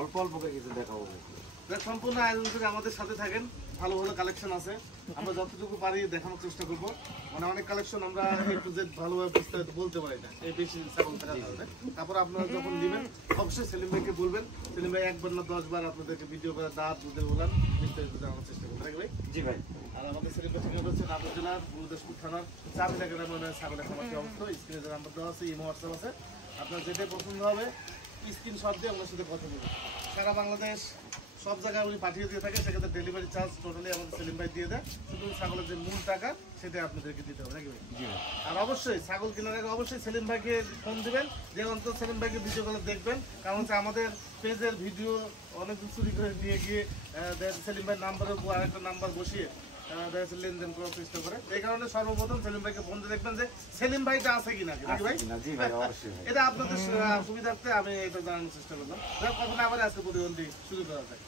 অল্প অল্প কিছু দেখাবো। সম্পূর্ণ আয়োজন করে আমাদের সাথে থাকেন। ভালো ভালো কালেকশন আছে, আমরা যতটুকু পারি দেখানোর চেষ্টা করবো। মানে অনেক কালেকশন আমরা A to Z ভালোভাবে বিস্তারিত বলতে পারি না, এই বেশি ছাগল থাকার কারণে। তারপর আপনারা যখন নেবেন অবশ্যই সেলিম ভাইকে বলবেন, সেলিম ভাই একবার না 10 বার আপনাদেরকে ভিডিও করে দাঁত দুধের বলান বিস্তারিত জানানোর চেষ্টা করবেন। নাকি ভাই? জি ভাই। আর আমাদের সেলিম ভাই ঠিকানা হচ্ছে নাটোর জেলার গুরুদাসপুর থানার চাপিলা গ্রামে ছাগলের খামারটি অবস্থিত। স্ক্রিনে যে নাম্বার দেওয়া আছে, ইমো হোয়াটসঅ্যাপ আছে, আপনার যেটাই পছন্দ হবে স্ক্রিনশট দিয়ে আপনার সাথে কথা বলবেন। সারা বাংলাদেশ সব জায়গায় উনি পাঠিয়ে দিয়ে থাকে, সেক্ষেত্রে ডেলিভারি চার্জ টোটালি আমাদের সেলিম ভাই দিয়ে দেয়। শুধু ছাগলের যে মূল টাকা সেটাই আপনাদেরকে দিতে হবে। নাকি ভাই? আর অবশ্যই ছাগল কেনার আগে অবশ্যই সেলিম ভাইকে ফোন দিবেন, যে অন্তত সেলিম ভাইকে ভিডিও কলে দেখবেন। কারণ হচ্ছে আমাদের পেজের ভিডিও অনেক চুরি করে দিয়ে গিয়ে সেলিম ভাইয়ের নাম্বারের উপর আরেকটা নাম্বার বসিয়ে লেনদেন করার চেষ্টা করে। এই কারণে সর্বপ্রথম সেলিম ভাইকে ফোন দিয়ে দেখবেন যে সেলিম ভাইটা আছে কিনা। নাকি ভাই? এটা আপনাদের সুবিধার্থে আমি এটা জানানোর চেষ্টা করলাম। কখন আবার আজকে প্রতিবন্ধী শুরু করা যায়।